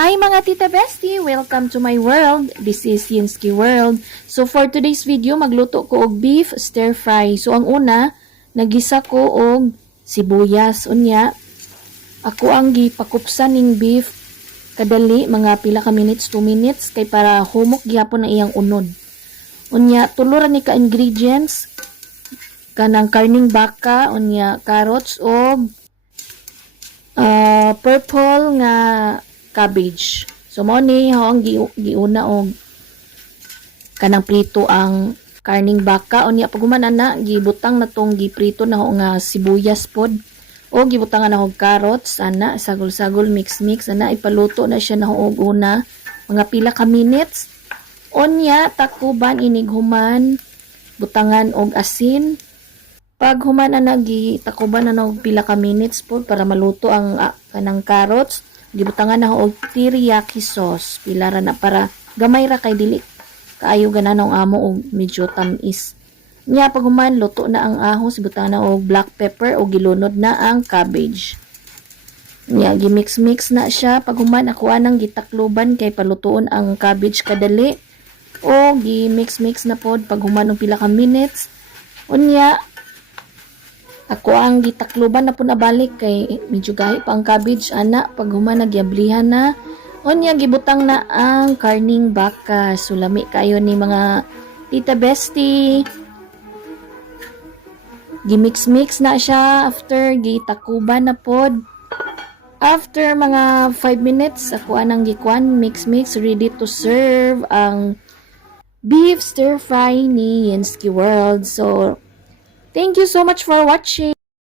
Hi mga Tita Bestie! Welcome to my world. This is Yinsky World. So for today's video, magluto ko og beef stir fry. So ang una, nagisa ko og sibuyas. Unya, ako ang gipakupsan ning beef kadali, mga pila ka minutes, 2 minutes, kay para humok gyapon ang iyang unod. Unya, tuluran ni ka ingredients, kanang karning baka, unya, carrots, og purple nga cabbage. So mo ni ang giuna og kanang prito ang karning baka, unya pag human ana gibutang na tong giprito na nga sibuyas pod, o gibutang na og carrots ana, sagol-sagol, mix ana, ipaluto na siya na og una mga pila ka minutes. Unya takuban inig human, butangan og asin. Pag human ana gitakuban na og pila ka minutes pod para maluto ang kanang carrots, gibutangan na og teriyaki sauce, pila ra na para gamay ra kay dili kaayo gananong amo og medyo tamis. Nya pag human luto na ang ahos, gibutangan na og black pepper o gilunod na ang cabbage. Nya gimix-mix na siya. Pag human ako anang gitakloban kay palutuon ang cabbage kadali, o gimix-mix na pod pag human og pila ka minutes. Unya ako ang gitakluban na po nabalik kay medyo gahi pa ang cabbage ana. Pag human nagyablihan na, unya gibutang na ang karning baka. Sulami kayo ni mga Tita Bestie. Gimix-mix na siya after gitakuban na pod. After mga 5 minutes, ako anang gikuan, mix-mix, ready to serve ang beef stir fry ni Yinsky World. So, thank you so much for watching.